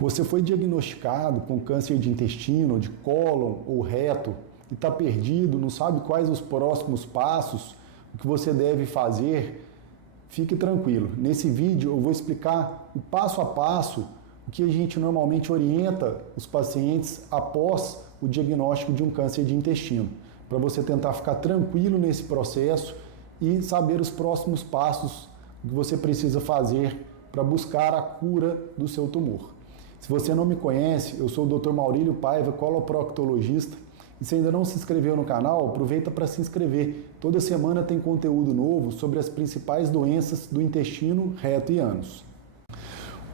Você foi diagnosticado com câncer de intestino, de cólon ou reto e está perdido, não sabe quais os próximos passos, o que você deve fazer? Fique tranquilo. Nesse vídeo eu vou explicar o passo a passo, o que a gente normalmente orienta os pacientes após o diagnóstico de um câncer de intestino, para você tentar ficar tranquilo nesse processo e saber os próximos passos que você precisa fazer para buscar a cura do seu tumor. Se você não me conhece, eu sou o Dr. Maurílio Paiva, coloproctologista, e se ainda não se inscreveu no canal, aproveita para se inscrever. Toda semana tem conteúdo novo sobre as principais doenças do intestino, reto e ânus.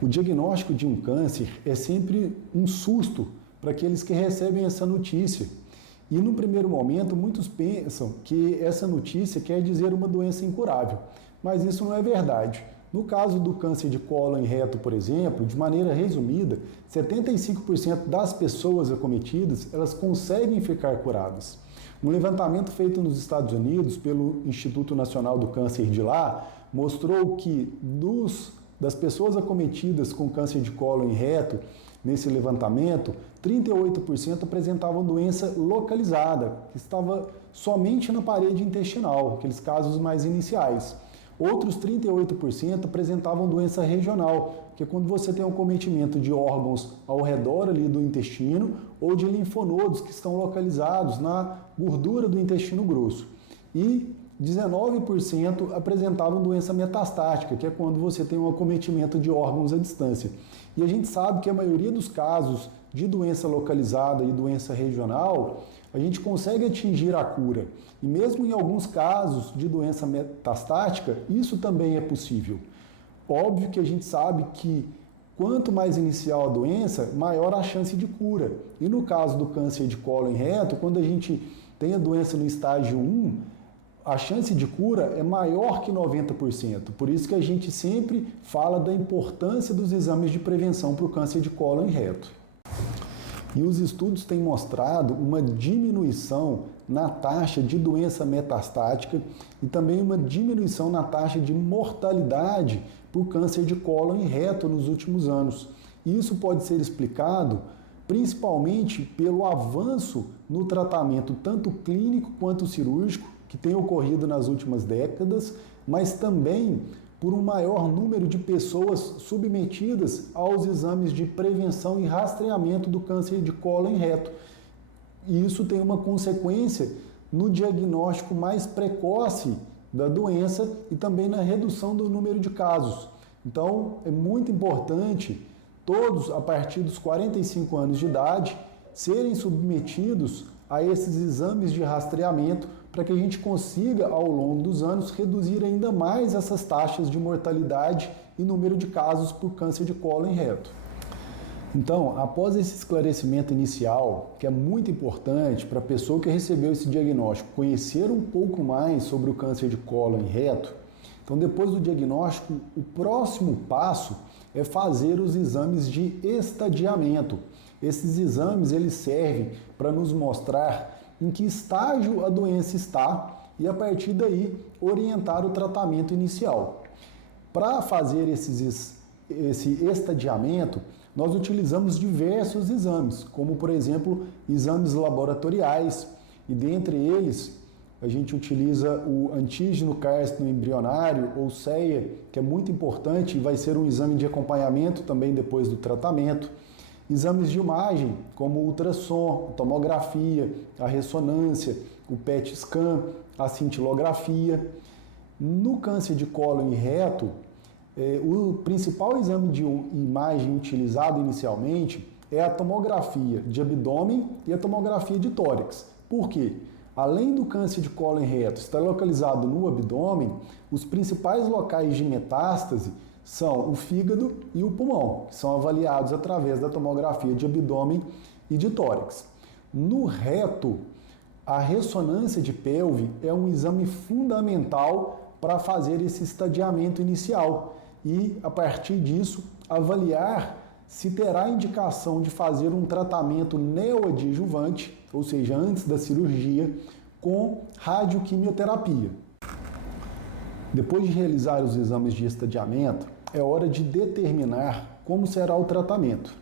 O diagnóstico de um câncer é sempre um susto para aqueles que recebem essa notícia. E no primeiro momento, muitos pensam que essa notícia quer dizer uma doença incurável, mas isso não é verdade. No caso do câncer de cólon e reto, por exemplo, de maneira resumida, 75% das pessoas acometidas, elas conseguem ficar curadas. Um levantamento feito nos Estados Unidos pelo Instituto Nacional do Câncer de lá, mostrou que das pessoas acometidas com câncer de cólon e reto, nesse levantamento, 38% apresentavam doença localizada, que estava somente na parede intestinal, aqueles casos mais iniciais. Outros 38% apresentavam doença regional, que é quando você tem um acometimento de órgãos ao redor ali do intestino ou de linfonodos que estão localizados na gordura do intestino grosso. E 19% apresentavam doença metastática, que é quando você tem um acometimento de órgãos à distância. E a gente sabe que a maioria dos casos de doença localizada e doença regional, a gente consegue atingir a cura. E mesmo em alguns casos de doença metastática, isso também é possível. Óbvio que a gente sabe que quanto mais inicial a doença, maior a chance de cura. E no caso do câncer de cólon e reto, quando a gente tem a doença no estágio 1, a chance de cura é maior que 90%. Por isso que a gente sempre fala da importância dos exames de prevenção para o câncer de cólon e reto. E os estudos têm mostrado uma diminuição na taxa de doença metastática e também uma diminuição na taxa de mortalidade por câncer de cólon e reto nos últimos anos. E isso pode ser explicado principalmente pelo avanço no tratamento tanto clínico quanto cirúrgico que tem ocorrido nas últimas décadas, mas também por um maior número de pessoas submetidas aos exames de prevenção e rastreamento do câncer de cólon e reto. E isso tem uma consequência no diagnóstico mais precoce da doença e também na redução do número de casos. Então, é muito importante todos, a partir dos 45 anos de idade, serem submetidos a esses exames de rastreamento para que a gente consiga, ao longo dos anos, reduzir ainda mais essas taxas de mortalidade e número de casos por câncer de cólon e reto. Então, após esse esclarecimento inicial, que é muito importante para a pessoa que recebeu esse diagnóstico conhecer um pouco mais sobre o câncer de cólon e reto, então depois do diagnóstico, o próximo passo é fazer os exames de estadiamento. Esses exames eles servem para nos mostrar em que estágio a doença está e a partir daí orientar o tratamento inicial. Para fazer esse estadiamento, nós utilizamos diversos exames, como por exemplo exames laboratoriais, e dentre eles a gente utiliza o antígeno cársino embrionário ou CEA, que é muito importante e vai ser um exame de acompanhamento também depois do tratamento. Exames de imagem, como o ultrassom, a tomografia, a ressonância, o PET scan, a cintilografia. No câncer de cólon e reto, o principal exame de imagem utilizado inicialmente é a tomografia de abdômen e a tomografia de tórax. Por quê? Além do câncer de cólon e reto estar localizado no abdômen, os principais locais de metástase são o fígado e o pulmão, que são avaliados através da tomografia de abdômen e de tórax. No reto, a ressonância de pelve é um exame fundamental para fazer esse estadiamento inicial e, a partir disso, avaliar se terá indicação de fazer um tratamento neoadjuvante, ou seja, antes da cirurgia, com radioquimioterapia. Depois de realizar os exames de estadiamento, é hora de determinar como será o tratamento.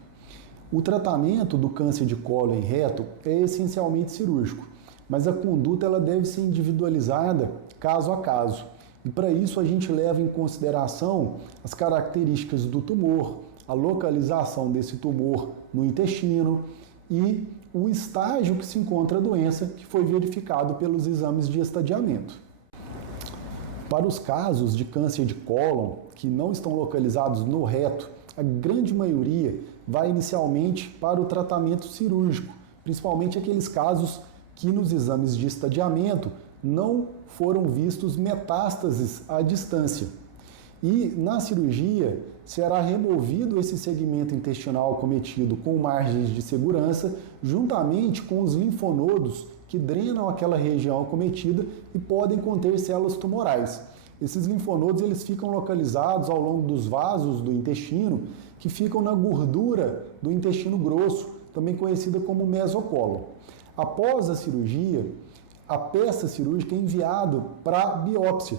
O tratamento do câncer de cólon e reto é essencialmente cirúrgico, mas a conduta ela deve ser individualizada caso a caso. E para isso a gente leva em consideração as características do tumor, a localização desse tumor no intestino e o estágio que se encontra a doença, que foi verificado pelos exames de estadiamento. Para os casos de câncer de cólon que não estão localizados no reto, a grande maioria vai inicialmente para o tratamento cirúrgico, principalmente aqueles casos que nos exames de estadiamento não foram vistos metástases à distância. E na cirurgia será removido esse segmento intestinal cometido com margens de segurança, juntamente com os linfonodos que drenam aquela região acometida e podem conter células tumorais. Esses linfonodos eles ficam localizados ao longo dos vasos do intestino, que ficam na gordura do intestino grosso, também conhecida como mesocólon. Após a cirurgia, a peça cirúrgica é enviada para biópsia.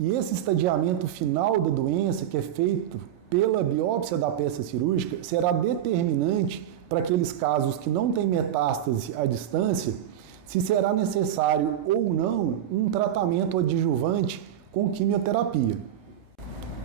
E esse estadiamento final da doença, que é feito pela biópsia da peça cirúrgica, será determinante para aqueles casos que não têm metástase à distância, se será necessário ou não um tratamento adjuvante com quimioterapia.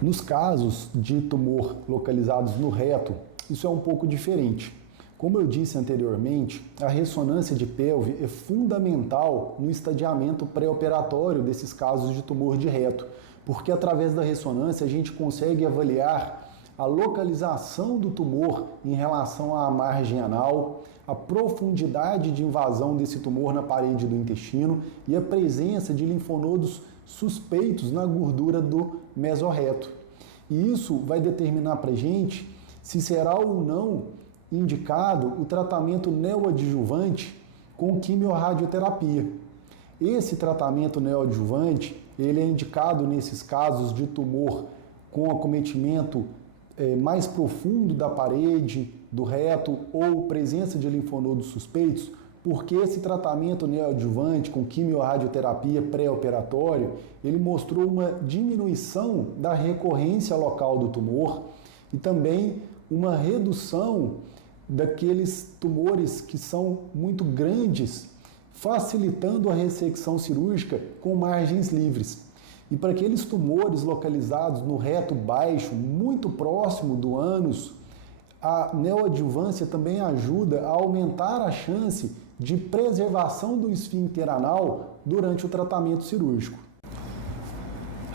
Nos casos de tumor localizados no reto, isso é um pouco diferente. Como eu disse anteriormente, a ressonância de pelve é fundamental no estadiamento pré-operatório desses casos de tumor de reto, porque através da ressonância a gente consegue avaliar a localização do tumor em relação à margem anal, a profundidade de invasão desse tumor na parede do intestino e a presença de linfonodos suspeitos na gordura do mesorreto. E isso vai determinar para a gente se será ou não indicado o tratamento neoadjuvante com quimiorradioterapia. Esse tratamento neoadjuvante ele é indicado nesses casos de tumor com acometimento mais profundo da parede, do reto ou presença de linfonodos suspeitos, porque esse tratamento neoadjuvante com quimiorradioterapia pré-operatório, ele mostrou uma diminuição da recorrência local do tumor e também uma redução daqueles tumores que são muito grandes, facilitando a ressecção cirúrgica com margens livres. E para aqueles tumores localizados no reto baixo, muito próximo do ânus, a neoadjuvância também ajuda a aumentar a chance de preservação do esfíncter anal durante o tratamento cirúrgico.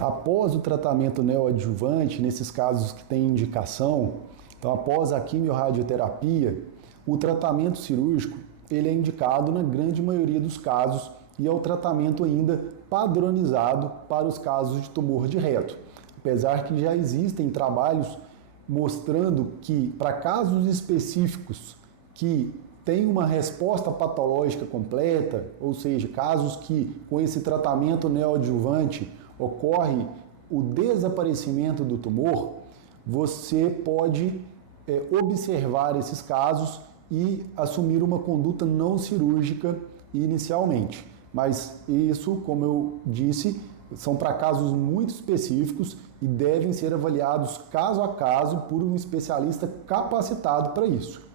Após o tratamento neoadjuvante, nesses casos que têm indicação, então após a quimiorradioterapia, o tratamento cirúrgico ele é indicado na grande maioria dos casos e é o tratamento ainda padronizado para os casos de tumor de reto. Apesar que já existem trabalhos mostrando que para casos específicos que têm uma resposta patológica completa, ou seja, casos que com esse tratamento neoadjuvante ocorre o desaparecimento do tumor, você pode observar esses casos e assumir uma conduta não cirúrgica inicialmente. Mas isso, como eu disse, são para casos muito específicos e devem ser avaliados caso a caso por um especialista capacitado para isso.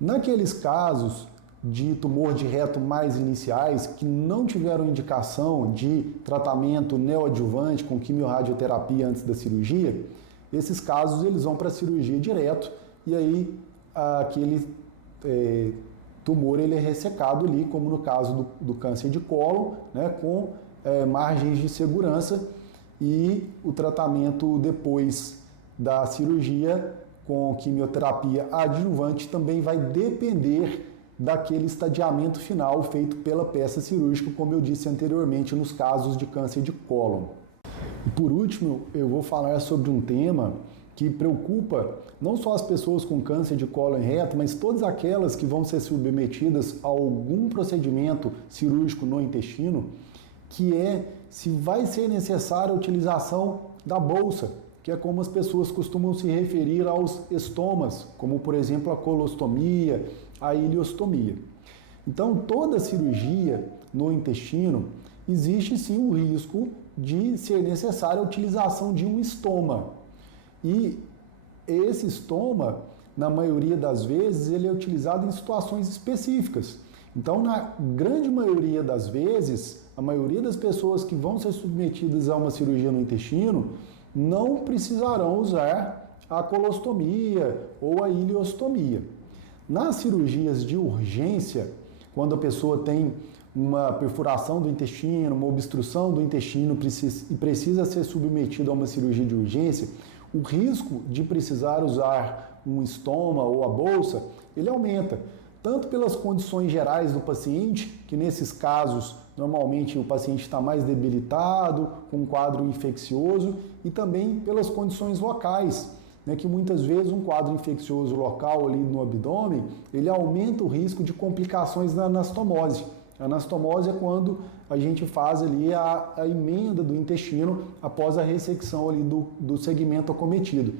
Naqueles casos de tumor de reto mais iniciais que não tiveram indicação de tratamento neoadjuvante com quimiorradioterapia antes da cirurgia, esses casos eles vão para a cirurgia direto e aí aquele tumor ele é ressecado ali, como no caso do câncer de cólon, né, com margens de segurança, e o tratamento depois da cirurgia com quimioterapia adjuvante também vai depender daquele estadiamento final feito pela peça cirúrgica, como eu disse anteriormente, nos casos de câncer de cólon. E por último, eu vou falar sobre um tema que preocupa não só as pessoas com câncer de cólon e reto, mas todas aquelas que vão ser submetidas a algum procedimento cirúrgico no intestino, que é se vai ser necessária a utilização da bolsa, que é como as pessoas costumam se referir aos estomas, como por exemplo a colostomia, a ileostomia. Então, toda cirurgia no intestino, existe sim o risco de ser necessária a utilização de um estoma. E esse estoma na maioria das vezes, ele é utilizado em situações específicas. Então, na grande maioria das vezes, a maioria das pessoas que vão ser submetidas a uma cirurgia no intestino não precisarão usar a colostomia ou a ileostomia. Nas cirurgias de urgência, quando a pessoa tem uma perfuração do intestino, uma obstrução do intestino e precisa ser submetida a uma cirurgia de urgência, o risco de precisar usar um estoma ou a bolsa, ele aumenta, tanto pelas condições gerais do paciente, que nesses casos normalmente o paciente está mais debilitado, com um quadro infeccioso, e também pelas condições locais, né, que muitas vezes um quadro infeccioso local ali no abdômen, ele aumenta o risco de complicações na anastomose. A anastomose é quando a gente faz ali a emenda do intestino após a ressecção ali do segmento acometido.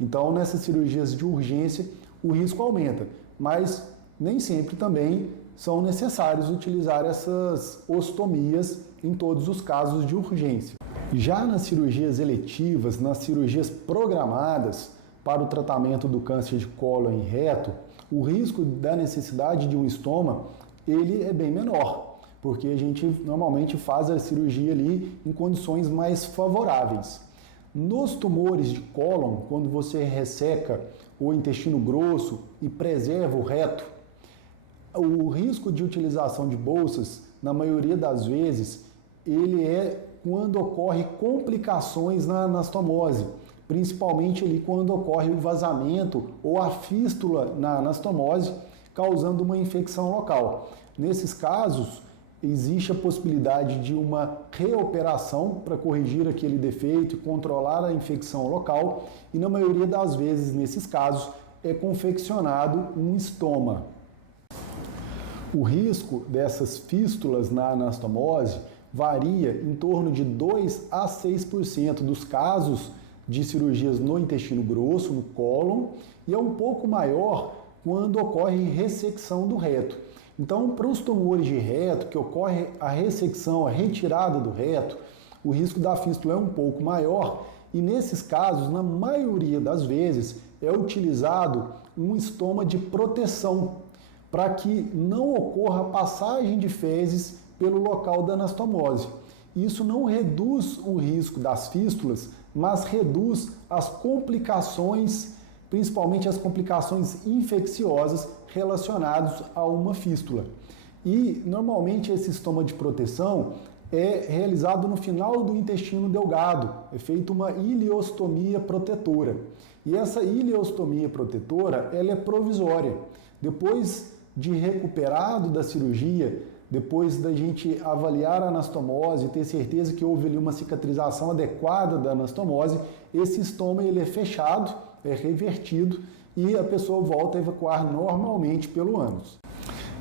Então, nessas cirurgias de urgência, o risco aumenta, mas nem sempre também são necessários utilizar essas ostomias em todos os casos de urgência. Já nas cirurgias eletivas, nas cirurgias programadas para o tratamento do câncer de cólon e reto, o risco da necessidade de um estoma ele é bem menor, porque a gente normalmente faz a cirurgia ali em condições mais favoráveis. Nos tumores de cólon, quando você resseca o intestino grosso e preserva o reto, o risco de utilização de bolsas, na maioria das vezes, ele é quando ocorre complicações na anastomose, principalmente ali quando ocorre o vazamento ou a fístula na anastomose, causando uma infecção local. Nesses casos, existe a possibilidade de uma reoperação para corrigir aquele defeito e controlar a infecção local, e na maioria das vezes, nesses casos, é confeccionado um estoma. O risco dessas fístulas na anastomose varia em torno de 2 a 6% dos casos de cirurgias no intestino grosso, no cólon, e é um pouco maior quando ocorre ressecção do reto. Então, para os tumores de reto, que ocorre a ressecção, a retirada do reto, o risco da fístula é um pouco maior e, nesses casos, na maioria das vezes, é utilizado um estoma de proteção para que não ocorra passagem de fezes pelo local da anastomose. Isso não reduz o risco das fístulas, mas reduz as complicações, principalmente as complicações infecciosas relacionadas a uma fístula. E normalmente esse estoma de proteção é realizado no final do intestino delgado, é feita uma ileostomia protetora. E essa ileostomia protetora, ela é provisória. Depois de recuperado da cirurgia, depois da gente avaliar a anastomose e ter certeza que houve ali uma cicatrização adequada da anastomose, esse estoma ele é fechado, é revertido e a pessoa volta a evacuar normalmente pelo ânus.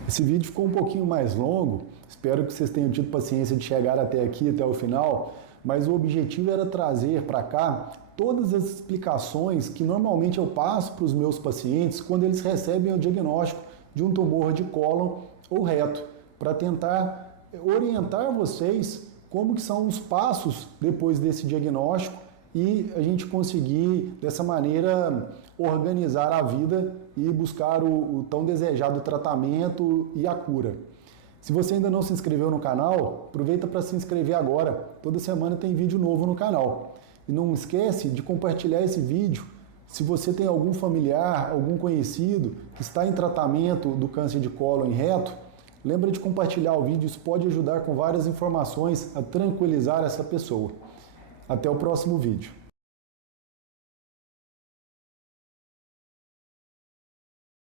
Esse vídeo ficou um pouquinho mais longo, espero que vocês tenham tido paciência de chegar até aqui, até o final, mas o objetivo era trazer para cá todas as explicações que normalmente eu passo para os meus pacientes quando eles recebem o diagnóstico de um tumor de cólon ou reto, para tentar orientar vocês como que são os passos depois desse diagnóstico e a gente conseguir, dessa maneira, organizar a vida e buscar o tão desejado tratamento e a cura. Se você ainda não se inscreveu no canal, aproveita para se inscrever agora. Toda semana tem vídeo novo no canal. E não esquece de compartilhar esse vídeo. Se você tem algum familiar, algum conhecido que está em tratamento do câncer de cólon e reto, lembra de compartilhar o vídeo, isso pode ajudar com várias informações a tranquilizar essa pessoa. Até o próximo vídeo.